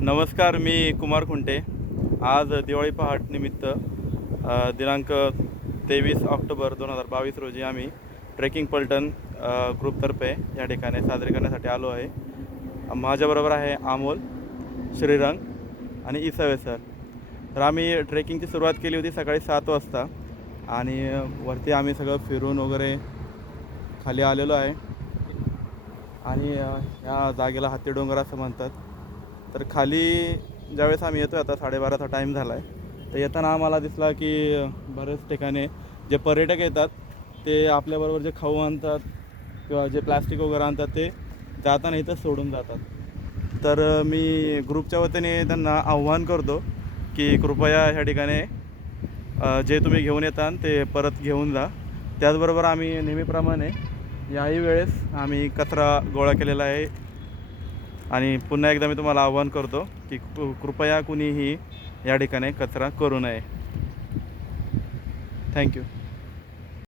नमस्कार मी कुमार खुंटे. आज दिवाळी पहाट निमित्त दिनांक तेवीस ऑक्टोबर दोन हजार बावीस रोजी आम्ही ट्रेकिंग पलटण ग्रुपतर्फे या ठिकाणी साजरे करण्यासाठी आलो आहे. माझ्याबरोबर आहे आमोल श्रीरंग आणि इसावे सर. तर आम्ही ट्रेकिंगची सुरुवात केली होती सकाळी सात वाजता आणि वरती आम्ही सगळं फिरून वगैरे खाली आलेलो आहे. आणि या जागेला हत्ती डोंगर असं म्हणतात. तर खाली ज्यावेळेस आम्ही येतो आता साडेबाराचा टाईम झाला आहे तर येताना आम्हाला दिसला की बऱ्याच बरेच ठिकाणी जे पर्यटक येतात ते आपल्याबरोबर जे खाऊ आणतात किंवा जे प्लास्टिक वगैरे आणतात ते जाताना इथं सोडून जातात. तर मी ग्रुपच्या वतीने त्यांना आव्हान करतो की कृपया ह्या ठिकाणी जे तुम्ही घेऊन येता ते परत घेऊन जा. त्याचबरोबर आम्ही नेहमीप्रमाणे याही वेळेस आम्ही कचरा गोळा केलेला आहे. आणि पुन्हा एकदा मी तुम्हाला आवाहन करतो की कृपया कुणीही या ठिकाणी कचरा करू नये. थँक्यू